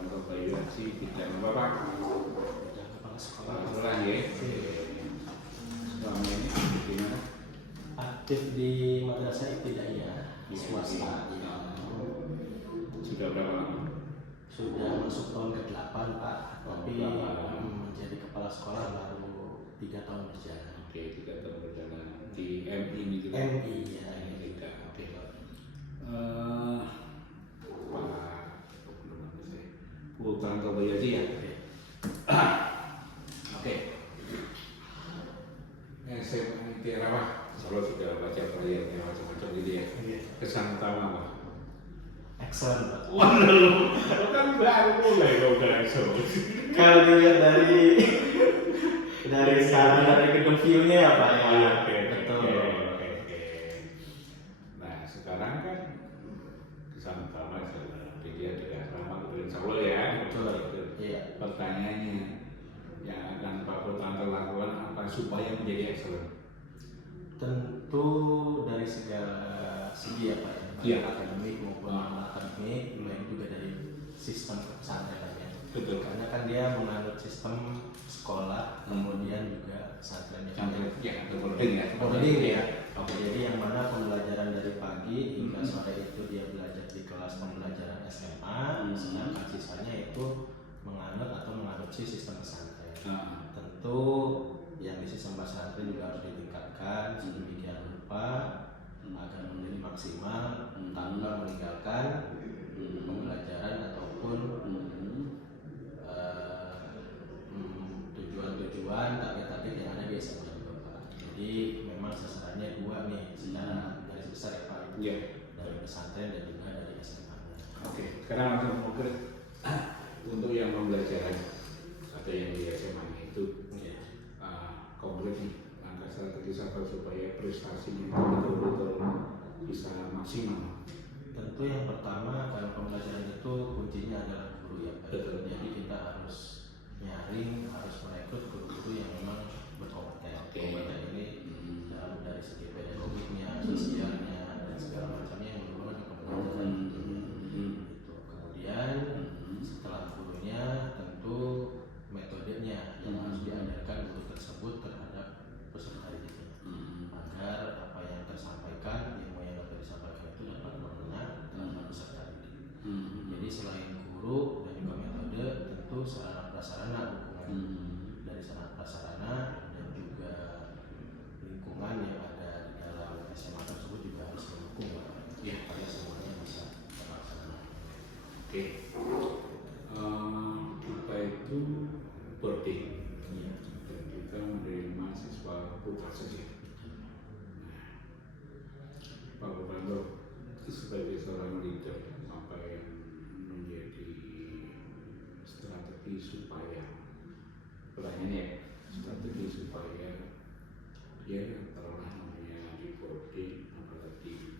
Purwanto Bayu Aji bidang apa Pak? Bidang kepala sekolah. Sekolah ya. Selama ini gimana? Aktif di madrasah ibtidaiyah swasta. Ya. Sudah berapa lama? Sudah masuk tahun ke-8 Pak, tapi menjadi kepala sekolah baru 3 tahun berjalan. Oke, 3 tahun berjalan di MI ini juga. MI ya. Oke. Pak Purwanto Bayu Aji ya. Oke. SMA itu apa? Kalau sudah baca proyeknya macam-macam gitu ya. Kesan utama apa? Excellent Pak. Waduh, kan baru mulai kalau udah excellent. Kalau dilihat dari sana, dari gedung view-nya ya Pak ya. Oke. Betul. Nah sekarang kan kesan utama adalah dilihat dari asrama Insya Allah ya. Betul. Iya. Pertanyaannya yang akan Pak Purwanto lakukan apa supaya menjadi excellent? Tentu dari segala segi ya Pak ya, Iya. akademik maupun non-akademik, mulai juga dari sistem pesantren ya. Betul. Karena kan dia menganut sistem sekolah, kemudian juga pesantren Ya, itu boarding ya. Boarding ya. Oke, jadi yang mana pembelajaran dari pagi hingga sore itu dia belajar di kelas pembelajaran SMA, sedangkan sisanya itu mengadopsi sistem pesantren. Tentu yang di sistem pesantren juga harus ditingkatkan sedemikian rupa agar menjadi maksimal tanpa meninggalkan pembelajaran ataupun tujuan-tujuan target-target yang ada di SMA juga Pak. Jadi memang sasarannya dua nih secara garis besar ya Pak. Iya. Dari pesantren dan juga dari SMA. Oke. Sekarang langsung konkret untuk yang pembelajaran atau yang di SMA itu konkret nih langkah strategis apa supaya prestasinya betul-betul bisa maksimal. Tentu yang pertama kalau pembelajaran itu kuncinya adalah guru ya Pak. Betul. Jadi kita harus nyaring, harus merekrut guru-guru yang memang berkompeten. Kompeten ini dari segi pedagogiknya, sosialnya dan segala macamnya yang berhubungan dengan pembelajaran. Itu. Kemudian setelah gurunya tentu metodenya yang harus diajarkan guru tersebut terhadap peserta didiknya agar apa yang tersampaikan, ilmu yang dapat disampaikan itu dapat mengena terhadap peserta didik. Jadi selain guru dan juga metode, tentu sarana prasarana dukungan dari sarana prasarana dan juga lingkungan yang ada di dalam SMA tersebut juga harus mendukung ya, supaya semuanya bisa terlaksana. Oke. Kita itu boarding dan kita menerima siswa putra saja. Pak Purwanto sebagai seorang leader apa yang menjadi strategi supaya strategi supaya dia telah namanya di boarding apalagi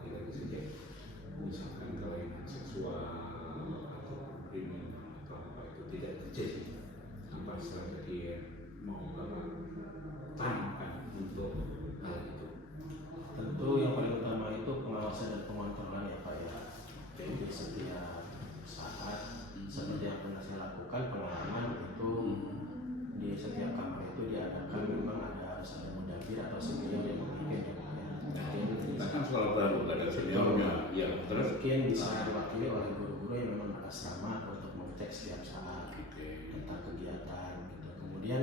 ini lagi saja misalkan kelainan seksual atau kriminal atau apa itu tidak terjadi, apa strategi yang mau Bapak tanamkan untuk hal itu? Tentu yang paling utama itu pengawasan dan pengontrolan ya Pak ya. Jadi setiap saat seperti yang pernah saya lakukan pengalaman itu di setiap kamar itu diadakan memang harus ada mudakir atau senior yang memimpin ya Pak ya. Kita kan selalu baru ada seniornya, ya terus mungkin bisa diwakili oleh guru-guru yang memang berasrama untuk mengecek setiap saat tentang kegiatan gitu. Kemudian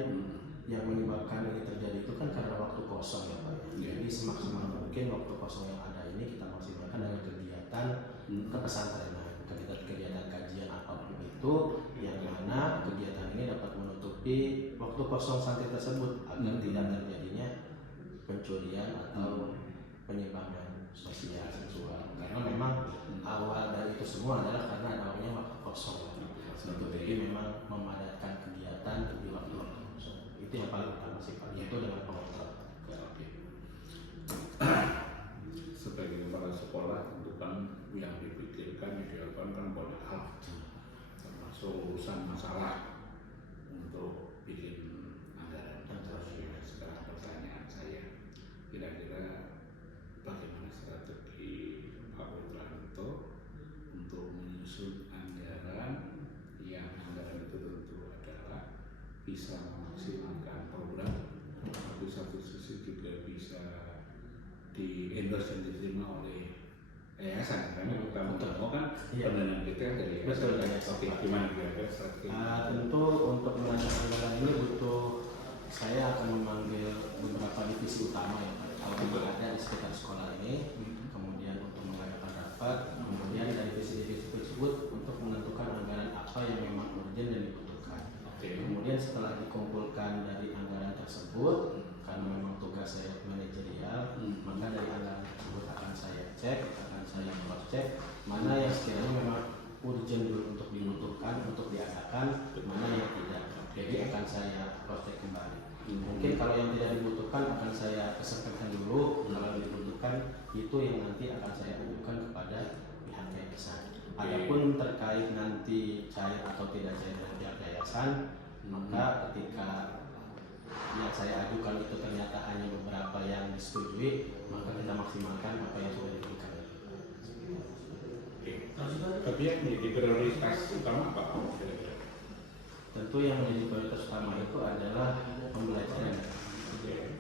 yang menyebabkan ini terjadi itu kan karena waktu kosong ya Pak ya. Jadi semaksimal mungkin waktu kosong yang ada ini kita maksimalkan dengan kegiatan kepesantrenan, kegiatan kajian apapun itu yang mana kegiatan ini dapat menutupi waktu kosong santri tersebut agar tidak terjadinya pencurian atau penyimpangan sosial seksual. Karena memang awal dari itu semua adalah karena adanya waktu kosong. Jadi memang memadatkan kegiatan di waktu-waktu kosong. Itu yang paling utama sih Pak. Itu dengan pengontrol. Sebagai kepala sekolah tentu kan yang dipikirkan dilakukan kan banyak hal, termasuk urusan masalah untuk bikin anggaran. Sekarang pertanyaan saya, kira-kira bagaimana strategi Pak Purwanto untuk menyusun anggaran bisa memaksimalkan program, tapi satu sisi juga bisa di endorse dan diterima oleh yayasan, karena kita mau kan pendanaan kita dari yayasan. Oke, gimana kira-kira strategi? Tentu untuk merancang anggaran ini butuh, saya akan memanggil beberapa divisi utama ya Pak, kalau memang ada di sekitar sekolah ini, kemudian untuk mengadakan rapat, kemudian dari divisi-divisi tersebut untuk menentukan anggaran apa yang memang urgent dan dibutuhkan. Kemudian setelah dikumpulkan dari anggaran tersebut, karena memang tugas saya manajerial, maka dari anggaran tersebut akan saya cek, akan saya cross check mana yang sekiranya memang urgent dulu untuk dibutuhkan, untuk diadakan, mana yang tidak. Jadi akan saya cross check kembali. Mungkin kalau yang tidak dibutuhkan akan saya kesampingkan dulu, kalau dibutuhkan itu yang nanti akan saya ajukan kepada pihak yayasan. Adapun terkait nanti cair atau tidak cair dari pihak yayasan, maka ketika yang saya ajukan itu ternyata hanya beberapa yang disetujui, maka kita maksimalkan apa yang sudah diberikan. Tapi yang menjadi prioritas utama apa? Tentu yang menjadi prioritas utama itu adalah pembelajaran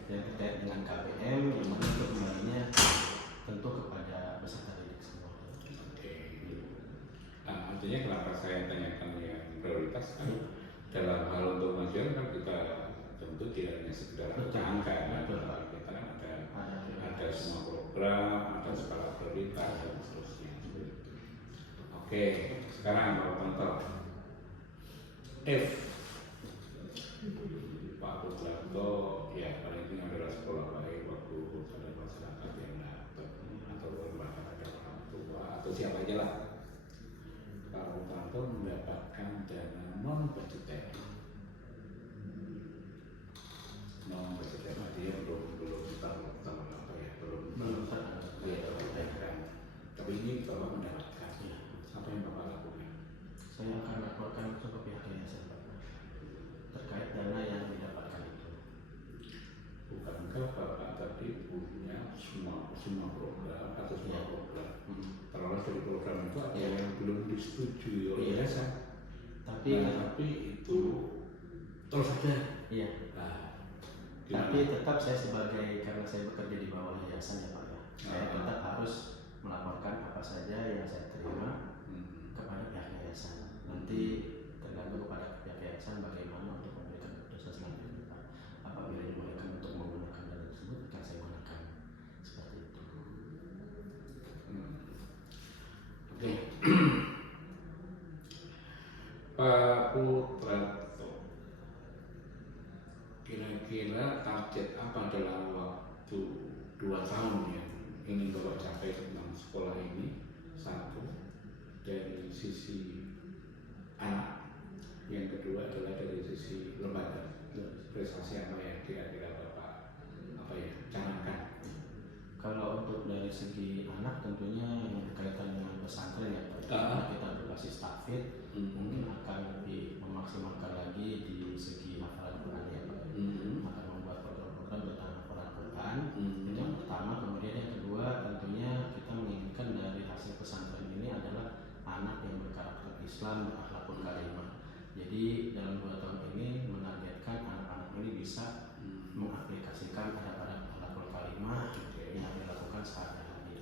yang terkait dengan KBM, yang mana itu kembalinya tentu kepada peserta didik semua. Nah, artinya kenapa saya tanyakan yang prioritas kan dalam hal untuk mengajar kan kita tentu tidak hanya sekedar angka, kita kan ada semua program, ada skala prioritas dan seterusnya. Oke, sekarang kalau contoh F Pak Putranto, ya paling tinggi adalah sekolah baik waktu ada masyarakat yang datang atau bahkan ada orang tua atau siapa aja lah. Pak Putranto mendapatkan dana non budgeter, dia belum tahu apa ya, belum tapi ini Bapak mendapatkan, apa yang Bapak lakukan? Saya akan laporkan langsung ke pihak yayasan Pak terkait dana yang didapatkan itu. Bukankah Bapak tadi punya semua program atau semua program? Terlalu dari program itu ada yang belum disetujui oleh yayasan. Tapi itu terus saja. Iya. Tapi tetap saya karena saya bekerja di bawah yayasan ya Pak ya, saya tetap harus melaporkan apa saja yang saya terima kepada pihak yayasan. Nanti tergantung kepada pihak yayasan bagaimana untuk memberikan keputusan selanjutnya Pak. Apabila dibolehkan untuk menggunakan dana tersebut, akan saya gunakan seperti itu. Oke. Pak Putranto, kira-kira target apa dalam waktu 2 tahun yang ingin Bapak capai tentang sekolah ini? Satu, dari sisi anak, yang kedua adalah dari sisi lembaga, prestasi apa yang kira-kira Bapak canangkan? Kalau untuk dari segi anak tentunya yang berkaitan dengan pesantren ya Pak, kita berbasis tahfidz, mungkin akan lebih memaksimalkan lagi di segi hafalan Quran ya Pak. Akan membuat program-program tentang hafalan Quran, itu yang pertama. Kemudian yang kedua tentunya kita menginginkan dari hasil pesantren ini adalah anak yang berkarakter Islam, berakhlakul karimah. Jadi dalam 2 tahun ini menargetkan anak-anak ini bisa mengaplikasikan adab-adab akhlakul karimah yang dilakukan sehari-hari.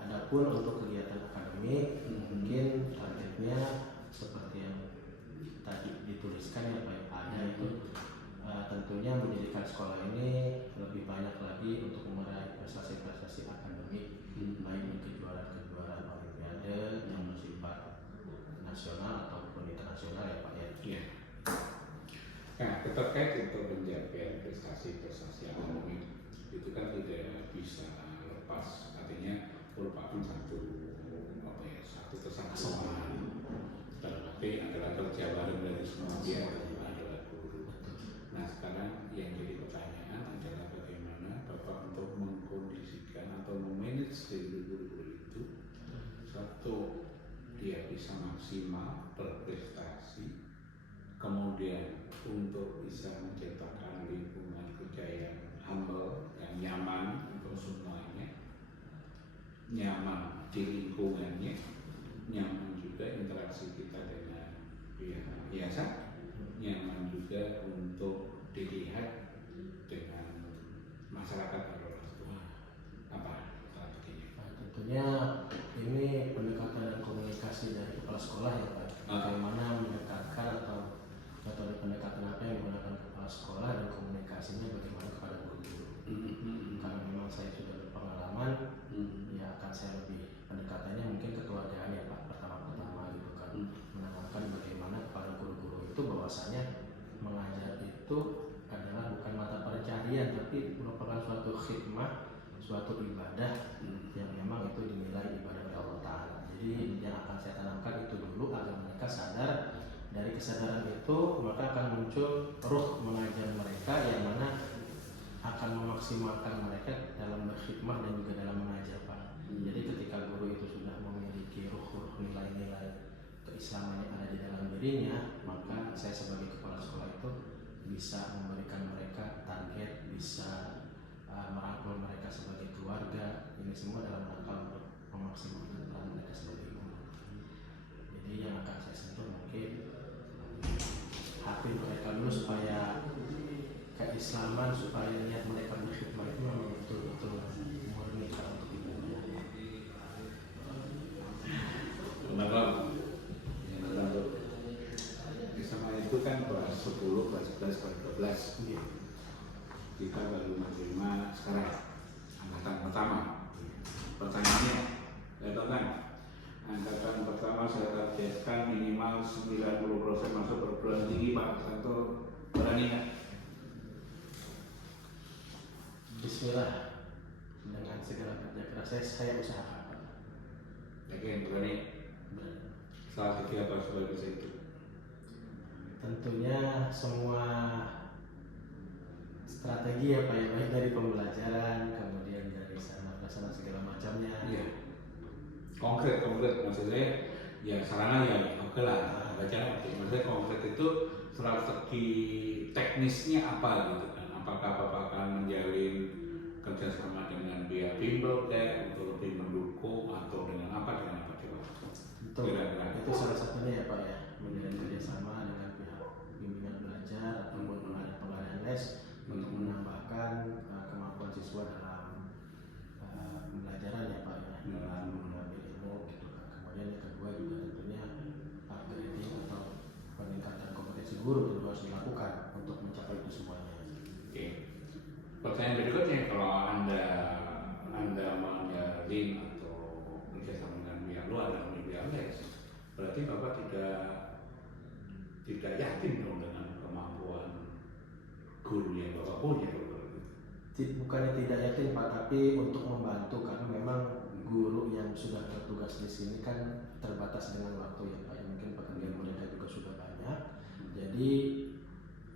Adapun untuk kegiatan akademik, mungkin targetnya seperti yang tadi dituliskan ya Pak, ada itu tentunya menjadikan sekolah ini lebih banyak lagi untuk meraih prestasi-prestasi akademik, baik di kejuaraan-kejuaraan olimpiade yang bersifat nasional ataupun internasional ya Pak ya. Nah, terkait untuk pencapaian prestasi-prestasi akademik itu kan tidak bisa lepas, artinya merupakan satu kesatuan. Tapi adalah kerja bareng dari semua pihak, adalah guru. Nah, sekarang yang jadi pertanyaan adalah bagaimana Bapak untuk mengkondisikan atau memanage dari guru-guru itu, satu, dia bisa maksimal berprestasi, kemudian untuk bisa menciptakan lingkungan kerja yang humble, yang nyaman untuk semuanya, nyaman di lingkungannya, nyaman juga interaksi kita dengan pihak yayasan, nyaman juga untuk dilihat dengan masyarakat atau orang tua. Apa strateginya? Nah, tentunya ini pendekatan dan komunikasi dari kepala sekolah ya Pak. Bagaimana mendekatkan atau metode pendekatan apa yang digunakan kepala sekolah dan komunikasinya bagaimana kepada guru-guru. Karena memang saya sudah berpengalaman, ya akan saya lebih pendekatannya mungkin kekeluargaan ya Pak, pertama-tama gitu kan, menanamkan bagaimana kepada guru-guru itu bahwasanya mengajar itu adalah bukan mata pencaharian tapi merupakan suatu khidmah, suatu ibadah yang memang itu dinilai ibadah oleh Allah Ta'ala. Jadi yang akan saya tanamkan itu dulu agar mereka sadar. Dari kesadaran itu maka akan muncul ruh mengajar mereka yang mana akan memaksimalkan mereka dalam berkhidmah dan juga dalam mengajar Pak. Jadi ketika guru itu sudah memiliki ruh nilai-nilai keislaman yang ada di dalam dirinya, maka saya sebagai kepala sekolah itu bisa memberikan mereka target, bisa merangkul mereka sebagai keluarga. Ini semua dalam rangka untuk memaksimalkan peran mereka sebagai guru. Jadi yang akan saya sentuh mungkin hati mereka dulu supaya keislaman, supaya niat mereka berkhidmah itu memang betul-betul murni untuk ibadah. Kenapa? Sama itu kan kelas 10, kelas 11, kelas 12. Kita baru menerima sekarang angkatan pertama. Pertanyaannya, angkatan pertama saya targetkan minimal 90% masuk perguruan tinggi Pak Santo, berani nggak? Bismillah, dengan segala kerja keras saya usahakan Pak. Yakin berani? Strategi apa supaya bisa itu? Tentunya semua strategi ya Pak, ya, baik dari pembelajaran, kemudian dari sarana prasarana segala macamnya. Iya. Konkret maksud saya ya sarana ya oke lah, baca maksudnya konkret itu strategi teknisnya apa gitu kan? Apakah Bapak akan menjalin kerjasama dengan pihak bimbel untuk lebih mendukung atau dengan apa coba? Betul. Itu salah satunya ya Pak ya, menjalin kerjasama dengan pihak bimbingan belajar ataupun pengadaan les untuk menambahkan kemampuan siswa dalam pembelajaran ya Pak ya, dalam mengambil ilmu gitu kan. Kemudian yang kedua juga tentunya upgrading atau peningkatan kompetensi guru tentu harus dilakukan untuk mencapai itu semuanya. Oke. Pertanyaan berikutnya, kalau anda menjalin atau kerjasama dengan pihak luar dan pihak les, berarti Bapak tidak yakin dong dengan kemampuan guru yang Bapak punya. Bukannya tidak yakin Pak, tapi untuk membantu karena memang guru yang sudah bertugas di sini kan terbatas dengan waktu ya Pak. Mungkin pekerjaan mereka juga sudah banyak. Jadi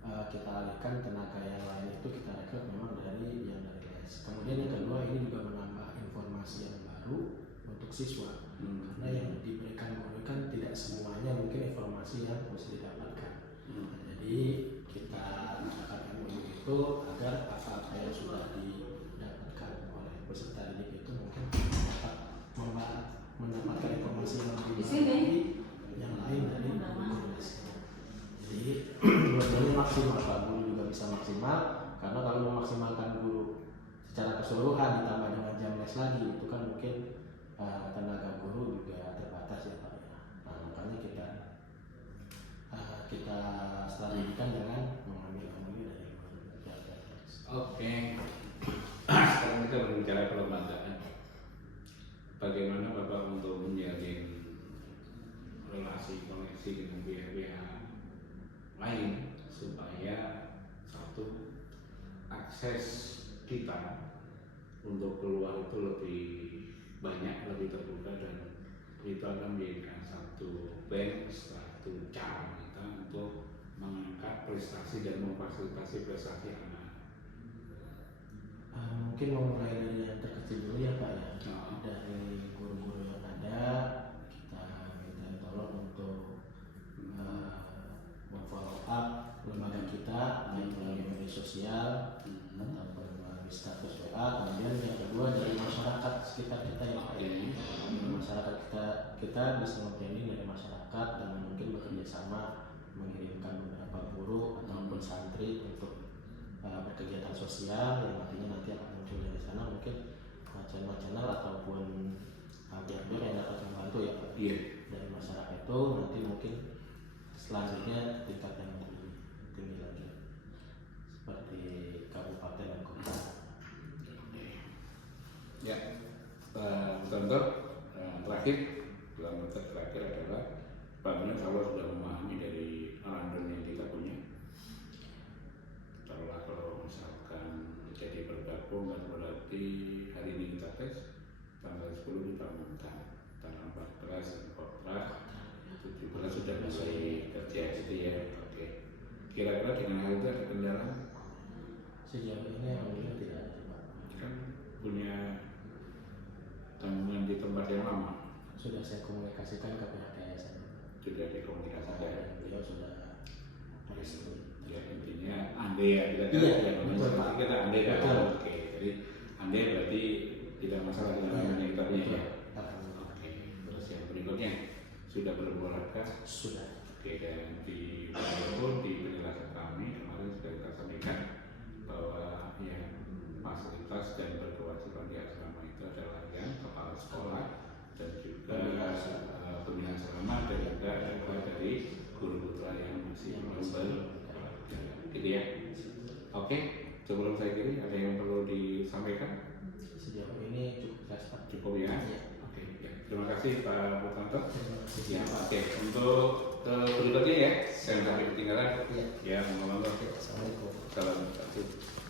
kita alihkan tenaga yang lain itu kita rekrut memang dari les. Kemudian yang kedua ini juga menambah informasi yang baru untuk siswa. Karena yang diberikan guru kan tidak semuanya mungkin informasi yang harus didapatkan. Jadi kita menggunakan ilmu itu agar apa-apa yang sudah didapatkan oleh peserta didik itu mungkin dapat mendapatkan informasi yang lebih baik yang lain dari guru lesnya. Jadi dua-duanya maksimal Pak, guru juga bisa maksimal karena kalau memaksimalkan guru secara keseluruhan ditambah dengan jam les lagi itu kan mungkin tenaga guru juga terbatas ya Pak. Nah makanya kita strategikan dengan mengambil ilmu dari guru. Oke. Sekarang kita berbicara kelembagaan. Bagaimana Bapak untuk menjalin relasi koneksi dengan pihak-pihak lain supaya satu, akses kita untuk keluar itu lebih banyak, lebih terbuka, dan itu akan menjadikan satu bank, satu cara kita untuk mengangkat prestasi dan memfasilitasi prestasi anak. Mungkin memulai dari yang terkecil dulu ya Pak ya. Dari guru-guru yang ada kita minta tolong untuk memfollow up lembaga kita baik melalui media sosial ataupun melalui status WA. Kemudian yang kedua dari masyarakat sekitar kita ya Pak ya. Masyarakat kita bisa memilih dari masyarakat dan mungkin bekerja sama mengirimkan beberapa guru ataupun santri untuk berkegiatan sosial yang nantinya nanti akan muncul dari sana, mungkin channel-channel ataupun pihak-pihak yang dapat membantu ya Pak. Iya. Dari masyarakat itu nanti mungkin selanjutnya tingkat yang lebih tinggi lagi seperti kabupaten dan kota. Ya, contoh terakhir adalah bagaimana kalau sudah memahami dari rundown yang kita punya. Kalau misalkan jadi bergabung kan berarti hari ini kita tes, tanggal 10 kita umumkan, tanggal 14 kontrak, 17 sudah mulai kerja gitu ya. Oke. Kira-kira dengan hal itu ada kendala? Sejauh ini alhamdulillah tidak ada Pak. Kan punya tanggungan di tempat yang lama. Sudah saya komunikasikan ke pihak yayasan. Sudah dikomunikasikan. Dan beliau sudah merestui. Ya intinya andai ya kita kan Iya, yang betul, Pak. kita andai kan. Betul. Oke, jadi andai berarti tidak masalah dengan Iya, yang kita punya ya. Alhamdulillah. Oke, terus yang berikutnya sudah berolahraga. Sudah. Oke, dan di pun di penjelasan kami kemarin sudah kita sampaikan bahwa ya fasilitas dan berkewajiban di asrama itu adalah yang kepala sekolah dan juga pembina asrama dan juga ada dari guru putra yang masih belum gitu ya. Oke, sebelum saya kiri ada yang perlu disampaikan? Sejauh ini cukup jelas Pak. Cukup ya. Iya. Oke, ya. Terima kasih Pak Putanto. Terima kasih. Ya, oke. Untuk berikutnya ya, saya sampai ketinggalan. Iya. Ya, mohon maaf. Assalamualaikum. Salam.